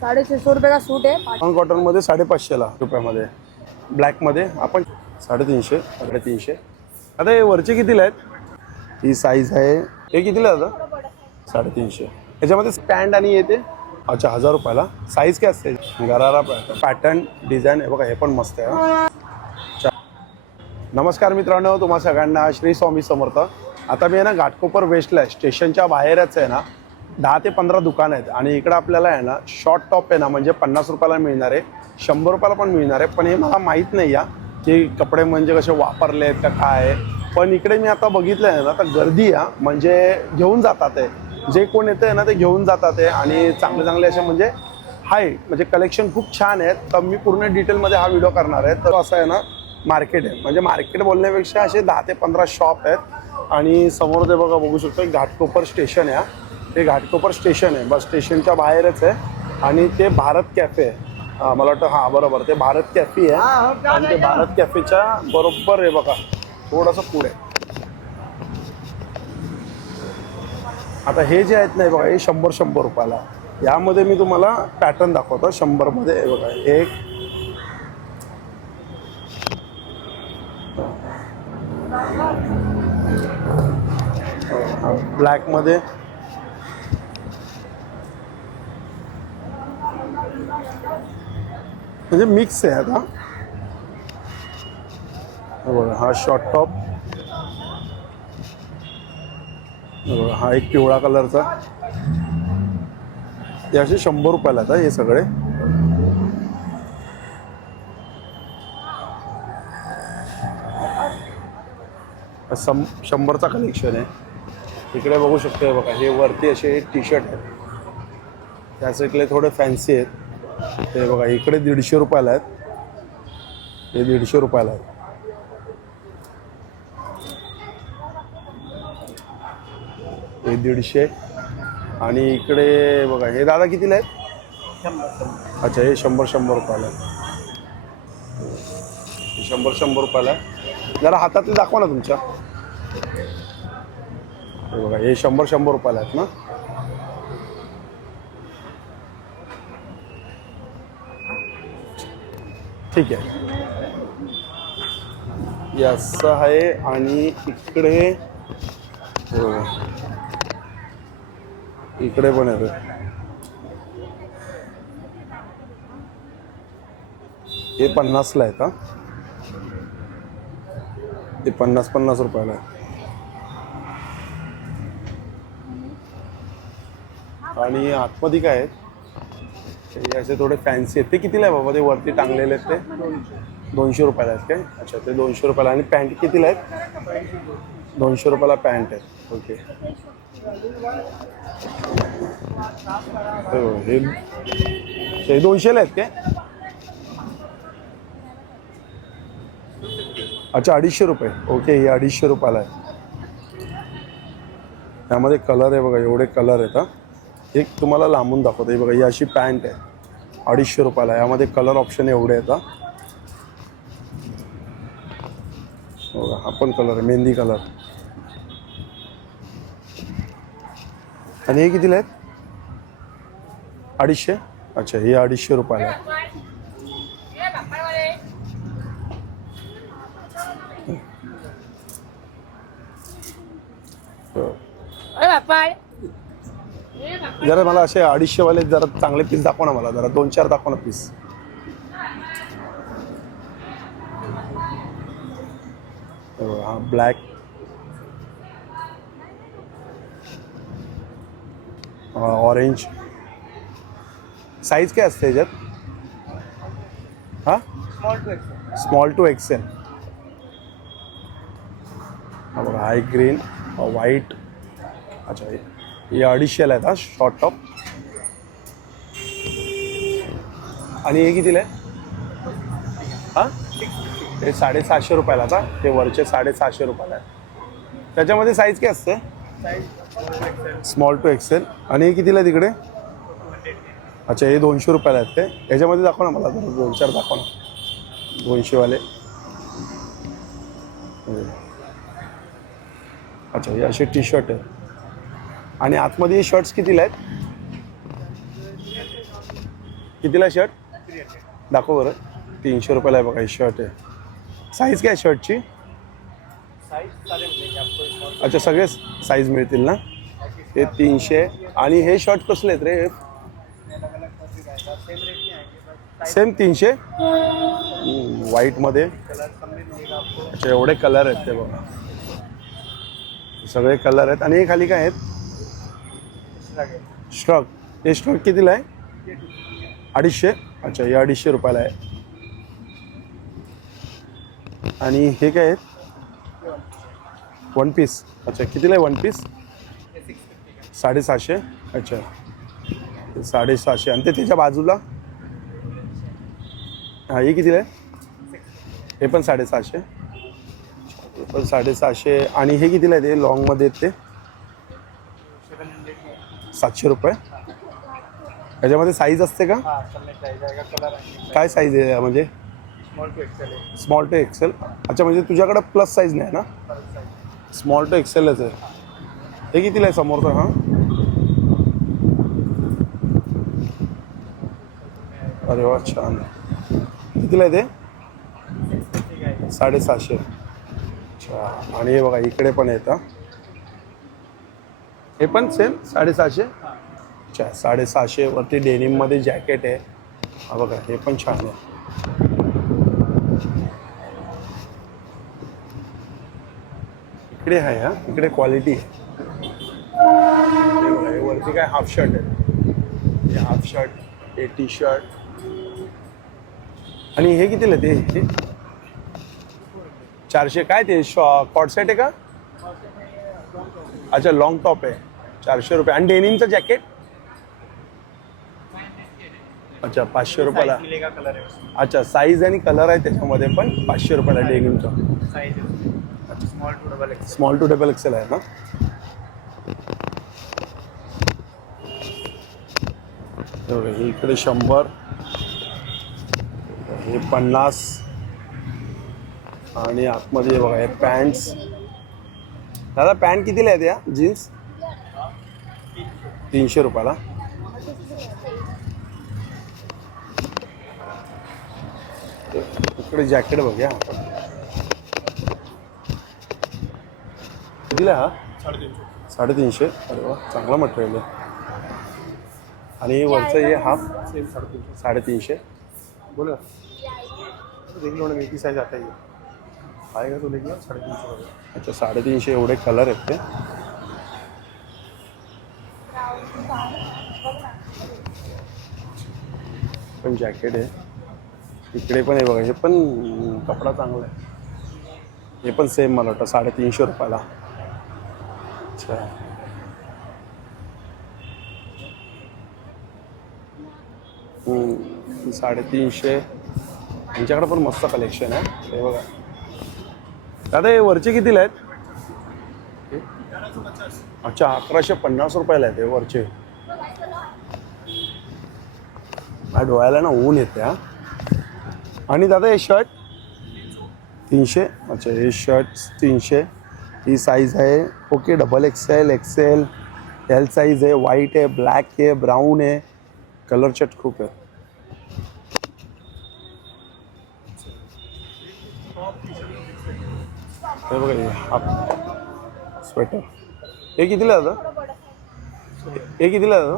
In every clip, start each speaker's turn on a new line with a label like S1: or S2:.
S1: साढ़े रुपये का सूट आहे?
S2: कॉटन कॉटनमध्ये साडेपाचशेला रुपयामध्ये. ब्लॅकमध्ये आपण साडेतीनशे साडेतीनशे. आता हे वरचे कितीला आहेत? ही साईज आहे. हे कितीला आहे दादा साडेतीनशे. याच्यामध्ये स्टँड आणि येते अच्छा हजार रुपयाला. साईज काय असते? गरारा पॅटर्न डिझाईन हे बघा हे पण मस्त आहे नमस्कार मित्रांनो तुम्हा सगळ्यांना श्री स्वामी समर्थ. आता मी आहे ना घाटकोपर वेस्टला स्टेशनच्या बाहेरच आहे ना दहा ते पंधरा दुकान आहेत. आणि इकडं आपल्याला आहे ना शॉर्ट टॉप आहे ना म्हणजे पन्नास रुपयाला मिळणार आहे. शंभर रुपयाला पण मिळणार आहे. पण हे मला माहीत नाही या की कपडे म्हणजे कसे वापरले आहेत का काय आहे. पण इकडे मी आता बघितलं आहे ना तर गर्दी या म्हणजे घेऊन जातात आहे. जे कोण येतं आहे ना ते घेऊन जातात आहे. आणि चांगले चांगले असे म्हणजे हाय म्हणजे कलेक्शन खूप छान आहे तर मी पूर्ण डिटेलमध्ये हा व्हिडिओ करणार आहे. तर असं आहे ना मार्केट आहे. म्हणजे मार्केट बोलण्यापेक्षा असे दहा ते पंधरा शॉप आहेत. आणि समोर ते बघा बघू शकतो एक घाटकोपर स्टेशन आहे ते घाटकोपर स्टेशन आहे. बस स्टेशनच्या बाहेरच आहे. आणि ते भारत कॅफे आहे. हा, मला वाटतं हां बरोबर. ते भारत कॅफे आहे. आणि ते भारत कॅफेच्या बरोबर आहे बघा. थोडंसं पुढे. आता हे जे आहेत नाही बघा हे शंभर शंभर रुपयाला यामध्ये मी तुम्हाला पॅटर्न दाखवतो. शंभरमध्ये हे बघा एक. ब्लॅकमध्ये म्हणजे मिक्स आहे आता. बघा हा शॉर्ट टॉप बघा, हा एक पिवळा कलरचा हे असे शंभर रुपयाला आता हे सगळे. सम शंभरचा कलेक्शन आहे. इकडे बघू शकतो बघा हे वरती असे टी शर्ट आहेत. त्या इकडे थोडे फॅन्सी आहेत. ते बघा इकडे दीडशे रुपयाला आहेत. हे दीडशे रुपयाला आहेत. हे दीडशे. आणि इकडे बघा हे दादा कितीला आहेत? अच्छा हे शंभर शंभर रुपयाला आहे शंभर शंभर रुपयाला आहे जरा हातातले दाखवा ना तुमच्या. हे बघा हे शंभर शंभर रुपयाला आहेत ना? ठीक आहे. हे असं आहे आणि इकडे हो. इकडे पण आहे. हे पन्नासला आहे का? ते पन्नास पन्नास रुपयाला आहे. आणि आतमध्ये काय आहेत हे असे थोडे फॅन्सी आहेत. ते कितीला आहे बाबा? ते वरती टांगलेले आहेत ते? दोनशे रुपयाला आहेत काय? अच्छा ते दोनशे रुपयाला. आणि पॅन्ट कितीला आहेत? दोनशे रुपयाला पॅन्ट आहे ओके. हो, हे हे दोनशेला आहेत काय? अच्छा अडीचशे रुपये. ओके हे अडीचशे रुपयाला आहे. त्यामध्ये कलर आहे बघा एवढे कलर आहेत हा. एक तुम्हाला लांबून दाखवतो. हे बघा ही अशी पॅन्ट आहे. अडीचशे रुपयाला. यामध्ये कलर ऑप्शन एवढे आहेत हा. बघा हा पण कलर आहे मेहंदी कलर आणि हे कितीला आहेत? अडीचशे? अच्छा हे अडीचशे रुपयाला आहे हो. जरा मला असे अडीचशेवाले जरा चांगले पीस दाखवा ना मला जरा दोन चार दाखवा ना पीस हा ब्लॅक ऑरेंज साईज काय असते याच्यात हा? स्मॉल टू एक्सेल हा बघा हाय ग्रीन व्हाईट अच्छा हे- अडीचशेला आहेत हा शॉर्ट टॉप आणि हे कितीला आहे? हा? हे साडेसहाशे रुपयाला आता ते वरचे साडेसहाशे रुपयाला आहे त्याच्यामध्ये साईज काय असते? स्मॉल टू एक्सेल आणि हे कितीला आहे तिकडे? अच्छा हे दोनशे रुपयाला आहेत ते याच्यामध्ये दाखव ना मला दोन चार दाखव ना. दोनशेवाले. अच्छा हे असे टी शर्ट आहे. आणि आतमध्ये शर्ट्स कितीला आहेत? कितीला शर्ट दाखव बरं. तीनशे रुपयाला आहे बघा हे शर्ट आहे. साईज काय शर्टची अच्छा सगळे साईज मिळतील ना? हे तीनशे. आणि हे शर्ट कसले आहेत रे? सेम तीनशे? व्हाईटमध्ये अच्छा एवढे कलर आहेत ते बघा. सगळे कलर आहेत. आणि हे खाली काय आहेत? स्ट्रक हे स्ट्रक कितीला आहे? अडीचशे? अच्छा हे अडीचशे रुपयाला आहे. आणि हे काय आहेत? वन पीस अच्छा कितीला आहे वन पीस साडेसहाशे? अच्छा. साडेसहाशे. आणि ते त्याच्या बाजूला? हां हे कितीला आहे? हे पण साडेसहाशे. हे पण साडेसहाशे. आणि हे कितीला आहे ते? लॉंगमध्ये आहेत ते. सातशे रुपये. याच्यामध्ये साईज असते का? काय साईज आहे म्हणजे स्मॉल टू एक्सेल अच्छा म्हणजे तुझ्याकडे प्लस साईज नाही ना? स्मॉल टू एक्सेलच आहे. हे कितीला आहे समोरचा हां? अरे वा छान. कितीला आहे ते? साडेसहाशे. अच्छा. आणि हे बघा इकडे पण आहेत हे पण सेम साडेसहाशे? अच्छा साडेसहाशे वरती डेनिममध्ये जॅकेट आहे. हा बघा हे पण छान आहे. इकडे आहे हा. इकडे क्वालिटी आहे. वरती काय हाफ शर्ट आहे. हे हाफ शर्ट हे टी शर्ट आणि हे कितीला ते? चारशे. काय ते? कॉट सेट आहे का? अच्छा लॉंग टॉप आहे. चारशे रुपये. आणि डेनिमचं जॅकेट अच्छा पाचशे रुपयाला. अच्छा साईज आणि कलर आहे त्याच्यामध्ये पण पाचशे रुपयाला डेनिमचा
S3: size small to double X
S2: small to double XL आहे ना? इकडे शंभर. हे पन्नास. आणि आतमध्ये बघा हे पॅन्ट्स दादा पॅन्ट कितीला आहेत या? जीन्स तीनशे रुपयाला. इकडे जॅकेट बघूया आपण. कितीला हा? साडेतीनशे. अरे वा चांगला मटेरियल आहे. आणि वरचं हे हाफ
S3: सेम साढ़े तीन सौ
S2: साडेतीनशे.
S3: बोलो. देख लो मेरी साइज आता ही आएगा तो लेके आओ साढ़े तीन सौ
S2: अच्छा साडेतीनशे एवढे कलर आहेत ते. पण जॅकेट आहे. इकडे पण आहे बघा हे पण कपडा चांगला आहे. हे पण सेम मला वाटतं साडेतीनशे रुपयाला. अच्छा. साडेतीनशे. यांच्याकडे पण मस्त कलेक्शन आहे. हे बघा. दादा हे वरचे कितीला आहेत? अच्छा अकराशे पन्नास रुपयाला आहेत हे वरचे. माझ्या डोळ्याला ना ऊन येते हा आणि दादा हे शर्ट तीनशे? अच्छा हे शर्ट तीनशे. ही साईज आहे. Okay double XL XL L size आहे. व्हाईट आहे ब्लॅक आहे ब्राऊन आहे. कलर चट खूप आहे. हे बघा हाफ स्वेटर हे कितीला दादा? हे कितीला दादा?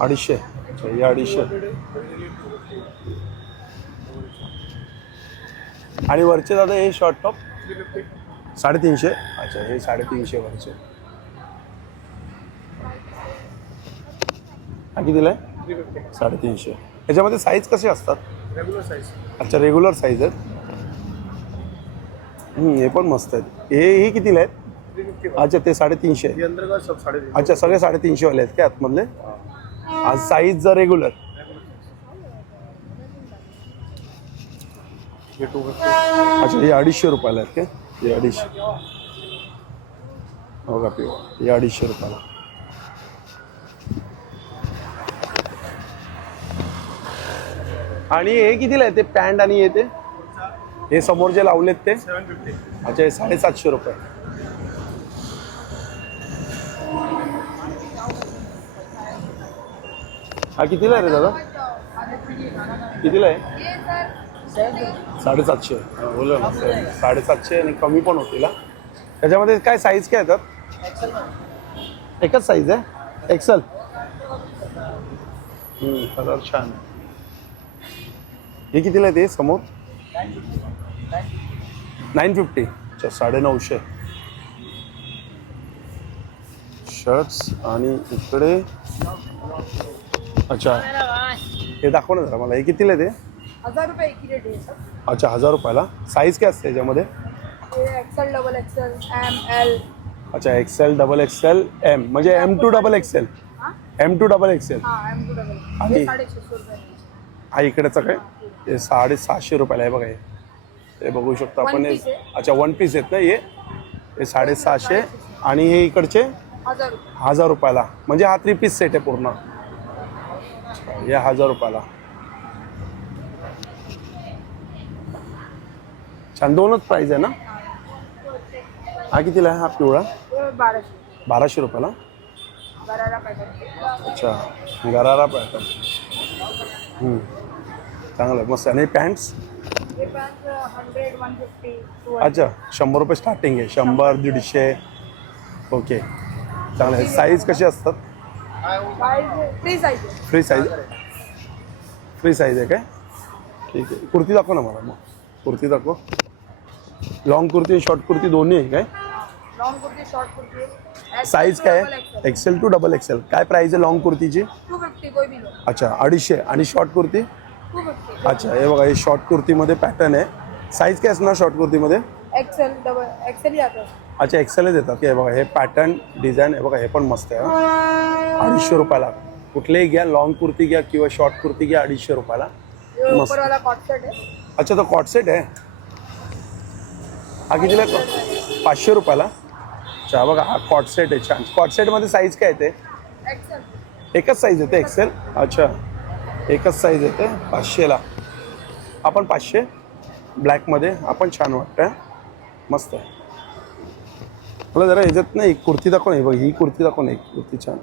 S2: अडीचशे. अच्छा हे अडीचशे. आणि वरचे दादा हे शॉर्ट टॉप साडेतीनशे. अच्छा हे साडेतीनशे वरचे. हा कितीला आहे? साडेतीनशे. याच्यामध्ये साईज कसे असतात?
S3: रेगुलर साइज
S2: अच्छा रेग्युलर साईज आहेत. हे पण मस्त आहेत. हे हे कितीला आहेत? अच्छा ते साडेतीनशे अच्छा सगळे साडेतीनशे. वाले आहेत का आतमधले? आज साईज जर रेग्युलर
S3: टू
S2: अच्छा हे अडीचशे रुपयाला आहेत का? हे अडीचशे. हो का पिओ हे अडीचशे रुपयाला. आणि हे कितीला आहे ते? पॅन्ट आणि हे ते? हे समोर जे लावलेत ते?
S3: सेवन फिफ्टी
S2: अच्छा हे साडेसातशे रुपये. हा कितीला आहे रे दादा? कितीला आहे? साडेसातशे. हा, ना साडेसातशे आणि कमी पण होतील हा. त्याच्यामध्ये काय साईज काय येतात? एकच साईज आहे? एक्सल कलर छान. आहे हे कितीला आहे ते समोर? Nine fifty. अच्छा साडे नऊशे शर्ट्स आणि इकडे अच्छा. हे दाखव ना जरा मला. हे कितीला आहे ते?
S1: हजार रुपये एक रेट आहे
S2: अच्छा हजार रुपयाला. साईज काय असते याच्यामध्ये?
S1: XL double XL M L
S2: अच्छा एक्सेल डबल एक्सेल एम म्हणजे एम टू डबल एक्सेल
S1: हा?
S2: एम टू डबल एक्सेल
S1: हा एम टू डबल
S2: आणि-
S1: हे रुपये
S2: हा इकडेचा काय? हे साडेसहाशे रुपयाला आहे बघा हे. हे बघू शकतो आपण.
S1: One
S2: हे
S1: piece आहे.
S2: अच्छा वन पीस आहेत ना हे? हे साडेसहाशे. आणि हे इकडचे?
S1: हजार रुपये.
S2: हजार रुपयाला. म्हणजे हा थ्री पीस सेट आहे पूर्ण. हे हजार रुपयाला. छान दोनच प्राईज आहे ना? हा कितीला आहे हा पिवळा?
S1: बाराशे.
S2: रुपयाला? अच्छा गरारा पॅटर्न चांगलं आहे मस्त आणि पॅन्ट्स अच्छा शंभर रुपये स्टार्टिंग आहे. शंभर दीडशे. ओके चांगलं आहे. साईज कशी असतात?
S1: Free size
S2: free size free size आहे काय? ठीक आहे. कुर्ती दाखव ना मला मग. कुर्ती दाखव. लॉंग कुर्ती शॉर्ट कुर्ती दोन्ही आहे काय?
S1: Long kurti short kurti.
S2: Size काय आहे? एक्सेल टू डबल एक्सेल काय प्राईज आहे लॉंग कुर्तीची?
S1: टू फिफ्टी कोई भी लो.
S2: अच्छा अडीचशे. आणि शॉर्ट कुर्ती?
S1: टू फिफ्टी
S2: अच्छा हे बघा हे शॉर्ट कुर्तीमध्ये पॅटर्न आहे. साईज काय असणार शॉर्ट कुर्तीमध्ये?
S1: एक्सेल डबल एक्सेल ही आता. है
S2: अच्छा एक्सेलच येतात हे बघा हे पॅटर्न डिझाईन हे बघा हे पण मस्त आहे. अडीचशे रुपयाला. कुठलेही घ्या लॉंग कुर्ती घ्या किंवा शॉर्ट कुर्ती घ्या अडीचशे रुपयाला. मस्त. अच्छा तो कॉट सेट आहे? हा कितीला? पाचशे रुपयाला. अच्छा बघा हा कॉट सेट आहे छान. कॉट सेटमध्ये साईज काय येते? एकच साईज येते एक्सेल अच्छा. एकच साईज येते पाचशेला. आपण पाचशे? ब्लॅकमध्ये आपण छान वाटतं मस्त आहे. मला जरा ह्याच्यात नाही एक कुर्ती दाखव नाही बघ ही कुर्ती दाखव नाही एक कुर्ती छान.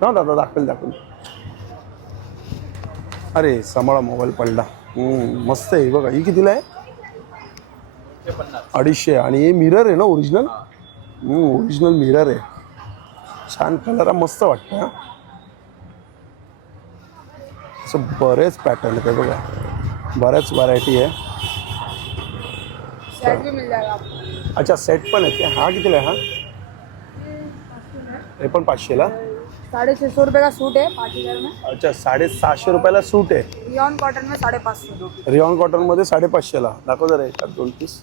S2: ना दादा दाखवेल दाखवेल. अरे सांभाळा मोबाईल पडला. मस्त आहे. बघा ही कितीला आहे? अडीचशे. आणि हे मिरर आहे ना ओरिजिनल ओरिजिनल मिरर आहे. छान कलर मस्त वाटतं असं बरेच पॅटर्न आहेत बघा. बऱ्याच व्हरायटी आहे. अच्छा सेट पण आहेत हा कितीला आहे हा? हे पण पाचशेला?
S1: साढ़े छः सौ रुपये का सूट है में
S2: अच्छा साडेसहाशे रुपयाला सूट आहे.
S1: रियॉन कॉटन में साढ़े पाँच सौ
S2: रिऑन कॉटनमध्ये साडेपाचशेला. दाखव जरा एखाद दोन पीस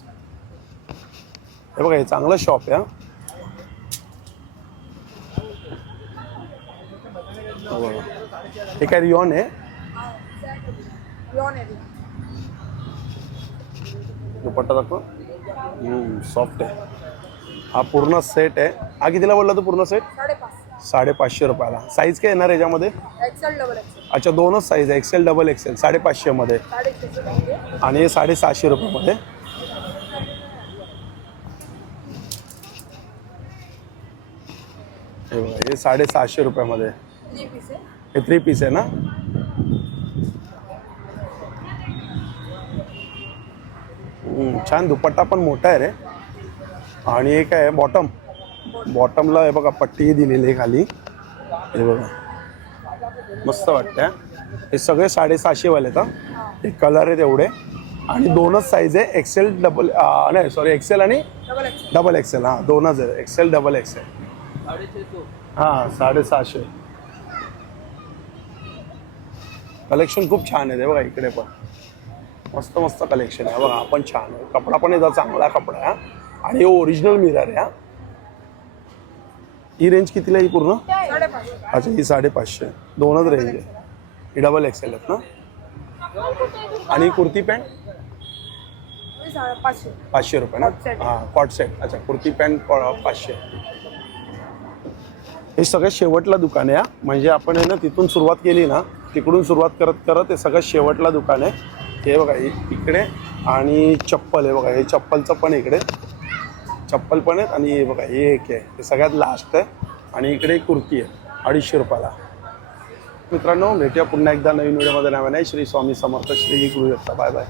S2: हे बघा हे चांगलं शॉप आहे हा. हा बघा. हे काय रिऑन आहे?
S1: रियॉन है
S2: दुपट्टा दाखव. सॉफ्ट आहे. हा पूर्ण सेट आहे. हा कितीला बोलला तो पूर्ण सेट साडेपाचशे रुपयाला. साईज काय येणार याच्यामध्ये? अच्छा दोनच साईज आहे. एक्सेल डबल एक्सेल साडेपाचशेमध्ये आणि हे साडेसहाशे रुपयामध्ये. हे बघा हे साडेसहाशे रुपयामध्ये.
S1: हे
S2: थ्री पीस आहे ना? छान दुपट्टा पण मोठा आहे रे. आणि हे काय आहे बॉटम बॉटमला हे बघा पट्टी दिलेली आहे खाली. हे बघा. मस्त वाटतं हे सगळे साडेसहाशेवाले आहेत हा. हे कलर आहेत एवढे. आणि दोनच साईज आहे एक्सेल डबल नाही सॉरी एक्सेल आणि
S1: डबल एक्सेल
S2: डबल एक्सेल हां दोनच आहे एक्सेल डबल एक्सेल हां साडेसहाशे. कलेक्शन खूप छान आहे ते बघा इकडे पण. मस्त मस्त कलेक्शन आहे. बघा आपण छान आहे. कपडा पण याचा चांगला कपडा आहे आणि ओरिजिनल मिरर आहे ही. रेंज कितीला आहे ही पूर्ण? अच्छा ही साडेपाचशे. दोनच रेंज आहे. ही डबल एक्सेल आहेत ना? आणि कुर्ती पॅन्ट पाचशे रुपये ना?
S1: हा
S2: हां कॉट सेट अच्छा कुर्ती पॅन्ट पाचशे. हे सगळ्यात शेवटला दुकान आहे म्हणजे आपण आहे ना तिथून सुरुवात केली ना तिकडून सुरुवात करत करत हे सगळ्यात शेवटला दुकान आहे. हे बघा हे इकडे आणि चप्पल आहे बघा हे चप्पलचं पण इकडे. चप्पल पण आहेत आणि हे बघा हे एक आहे. हे सगळ्यात लास्ट आहे आणि इकडे कुर्ती आहे अडीचशे रुपयाला. मित्रांनो भेटूया पुन्हा एकदा नवीन व्हिडिओमध्ये. नव्याने श्री स्वामी समर्थ श्री गुरु बाय बाय.